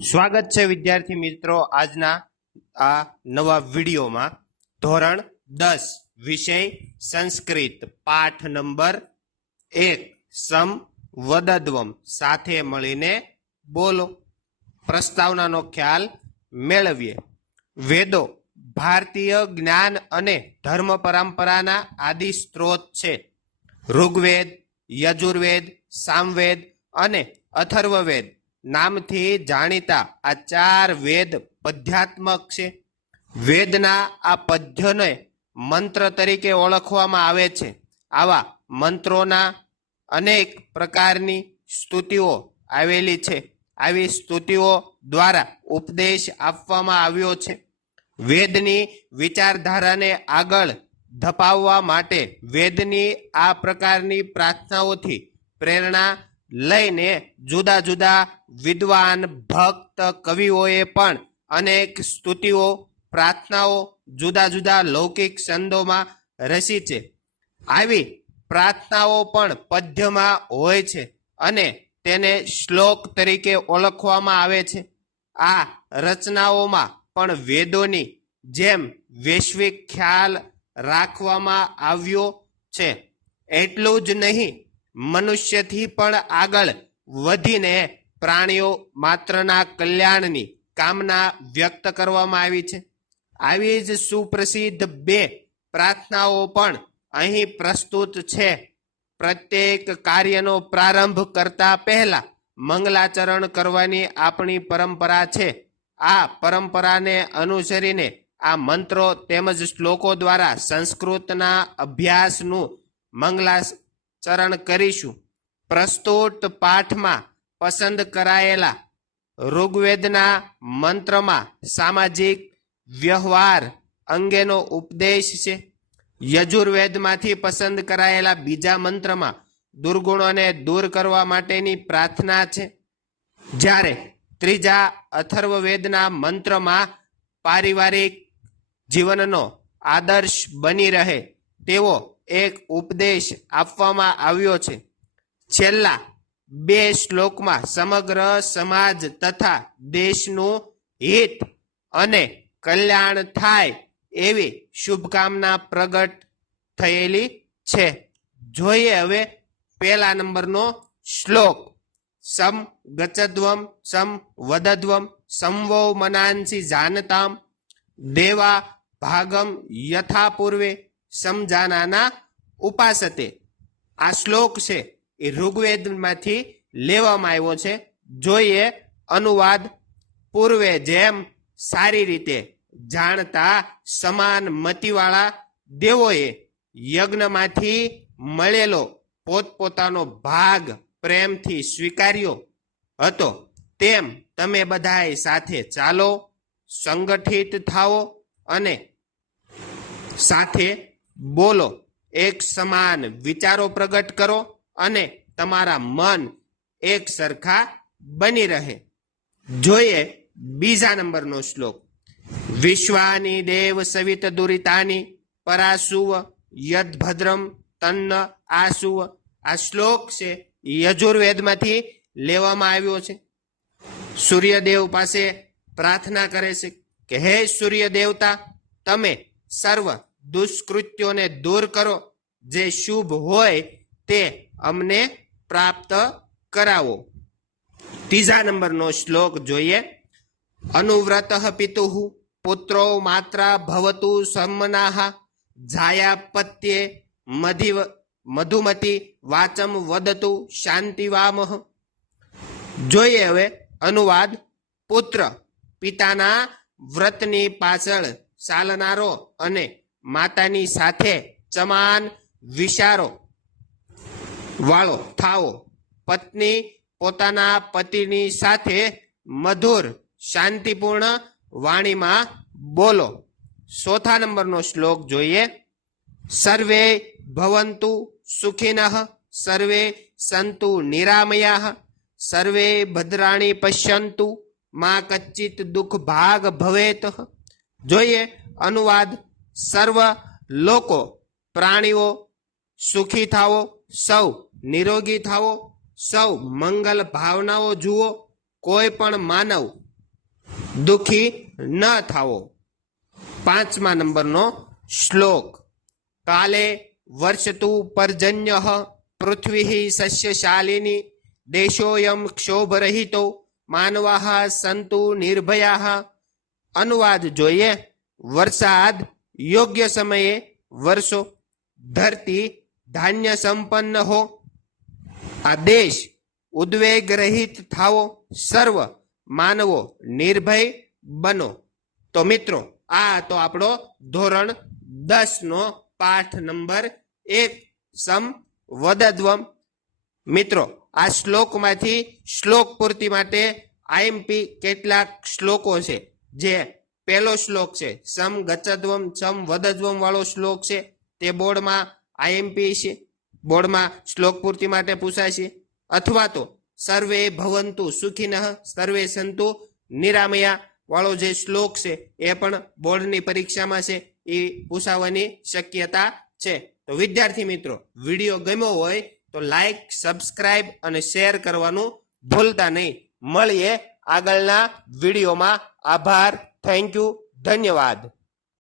સ્વાગત છે વિદ્યાર્થી મિત્રો આજના આ નવા વિડીયોમાં. ધોરણ દસ, વિષય સંસ્કૃત. પાઠ નંબર એક, સમ વદદ્વમ. સાથે મળીને બોલો. પ્રસ્તાવનાનો ખ્યાલ મેળવીએ. વેદો ભારતીય જ્ઞાન અને ધર્મ પરંપરાના આદિ સ્ત્રોત છે. ઋગ્વેદ, યજુર્વેદ, સામવેદ અને અથર્વવેદ. નામથી જાણીતા આ ચાર વેદ પદ્યાત્મક છે. વેદના આ પદ્યને મંત્ર તરીકે ઓળખવામાં આવે છે. આવા મંત્રોના અનેક પ્રકારની સ્તુતિઓ આવેલી છે. આવી સ્તુતિઓ દ્વારા ઉપદેશ આપવામાં આવ્યો છે. વેદની વિચારધારાને આગળ ધપાવવા માટે વેદની આ પ્રકારની પ્રાર્થનાઓથી પ્રેરણા લઈને જુદા જુદા વિદ્વાન, ભક્ત, કવિઓએ પણ અનેક સ્તુતિઓ, પ્રાર્થનાઓ જુદા જુદા લૌકિક છંદોમાં રસી છે. આવી પ્રાર્થનાઓ પણ પદ્યમાં હોય છે અને તેને શ્લોક તરીકે ઓળખવામાં આવે છે. આ રચનાઓમાં પણ વેદોની જેમ વૈશ્વિક ખ્યાલ રાખવામાં આવ્યો છે. એટલું જ નહીં મનુષ્યથી પણ આગળ વધીને પ્રાણીઓ માત્રના કલ્યાણની કામના વ્યક્ત કરવામાં આવી છે. આવી જ સુપ્રસિદ્ધ બે પ્રાર્થનાઓ પણ અહીં પ્રસ્તુત છે. પ્રત્યેક કાર્યનો પ્રારંભ કરતા પહેલા મંગલાચરણ કરવાની આપણી પરંપરા છે. આ પરંપરાને અનુસરીને આ મંત્રો તેમજ શ્લોકો દ્વારા સંસ્કૃતના અભ્યાસનું મંગલાચરણ કરીશું. પ્રસ્તુત પાઠમાં પસંદ કરાયેલા ઋગ્વેદના મંત્રમાં સામાજિક વ્યવહાર અંગેનો ઉપદેશ છે. યજુર્વેદમાંથી પસંદ કરાયેલા બીજા મંત્રમાં દુર્ગુણોને દૂર કરવા માટેની પ્રાર્થના છે. જ્યારે ત્રીજા અથર્વવેદના મંત્રમાં પારિવારિક જીવનનો આદર્શ બની રહે તેવો એક ઉપદેશ આપવામાં આવ્યો છે. છેલ્લા બે શ્લોકમાં સમગ્ર સમાજ તથા દેશનું હિત અને કલ્યાણ થાય એવી શુભકામના પ્રગટ થયેલી છે. જોઈએ હવે પહેલા નંબરનો શ્લોક. સમ ગચદ્વમ, સમ વદદ્વમ સંવો મનાંસી જાનતામ, દેવા ભાગમ યથા પૂર્વે સમજાનાના ઉપાસતે. આ શ્લોક છે એ ઋગ્વેદમાંથી લેવામાં આવ્યો છે. જોઈએ અનુવાદ. પૂર્વે જેમ સારી રીતે જાણતા સમાન મતિવાળા દેવોએ યજ્ઞમાંથી મળેલો પોતપોતાનો ભાગ પ્રેમથી સ્વીકાર્યો હતો. તેમ તમે બધાએ સાથે ચાલો, સંગઠિત થાઓ અને સાથે બોલો, એક સમાન વિચારો પ્રગટ કરો અને તમારા મન એક સરખા બની રહે. જોઈએ બીજા નંબરનો શ્લોક. વિશ્વાની દેવ સવિત દુરિતાની પરાશુવ યદભદ્રમ તન્ન આશુવ આ શ્લોક છે યજુર્વેદમાંથી લેવામાં આવ્યો છે. સૂર્યદેવ પાસે પ્રાર્થના કરે છે કે, હે સૂર્ય દેવતા તમે સર્વ દુષ્કૃત્યોને દૂર કરો. જે શુભ હોય તે અમને પ્રાપ્ત કરાવો. ત્રીજા નંબરનો શ્લોક જોઈએ. અનુવ્રત પિતુ પુત્રો માત્રા ભવતુ સમ્મનાહ જાયાપત્યે મધિવ, મધુમતી વાચમ વદતુ શાંતિવામહ જોઈએ હવે અનુવાદ. પુત્ર, પિતાના વ્રતની પાછળ ચાલનારો અને માતાની સાથે સમાન વિચારો વાળો થાવો. પત્ની પોતાના પતિની સાથે મધુર, શાંતિપૂર્ણ વાણીમાં બોલો. ચોથા નંબરનો શ્લોક જોઈએ. સર્વે ભવંતુ સુખિનઃ, સર્વે સંતુ નિરામયા, સર્વે ભદ્રાણી પશ્યંતુ, માં કચ્ચિત દુઃખ ભાગ ભવેત. જોઈએ અનુવાદ સર્વ લોકો, પ્રાણીઓ સુખી થાવો સૌ નિરોગી થાવો સૌ મંગલ ભાવનાઓ જુઓ, કોઈ પણ માનવ દુખી ન થાવો પાંચમા નંબરનો શ્લોક. કાલે વર્ષતુ પર્જન્ય પૃથ્વી સસ્યશાલિની દેશોયમ ક્ષોભરહિતો માનવા સંતુ નિર્ભયા. અનુવાદ જોઈએ વરસાદ યોગ્ય સમયે વર્ષો ધરતી ધાન્ય સંપન્ન હો. આ દેશ ઉદ્વેગ રહિત થાવો, સર્વ માનવો નિર્ભય બનો. તો મિત્રો, આ તો આપણો ધોરણ દસ નો પાઠ નંબર એક, સમ વદદ્વમ. મિત્રો, આ શ્લોકમાંથી, શ્લોક પૂર્તિ માટે આઈએમપી કેટલાક શ્લોકો છે, જે પહેલો શ્લોક છે, સમ ગચદ્વમ, સમ વદદ્વમ વાળો શ્લોક છે. તે બોર્ડમાં આઈએમપી છે. બોર્ડમાં શ્લોક પૂર્તિ માટે પૂછાય છે. અથવા તો, સર્વે ભવંતુ સુખીનઃ, સર્વે સંતુ નિરામયા વાળો જે શ્લોક છે, એ પણ બોર્ડની પરીક્ષામાં છે. એ પૂછાવાની શક્યતા છે. તો વિદ્યાર્થી મિત્રો, વીડિયો ગમ્યો હોય તો લાઈક, સબસ્ક્રાઇબ અને શેર કરવાનું ભૂલતા નહીં. મળીએ આગળના વિડીયોમાં. આભાર. થેન્ક યુ ધન્યવાદ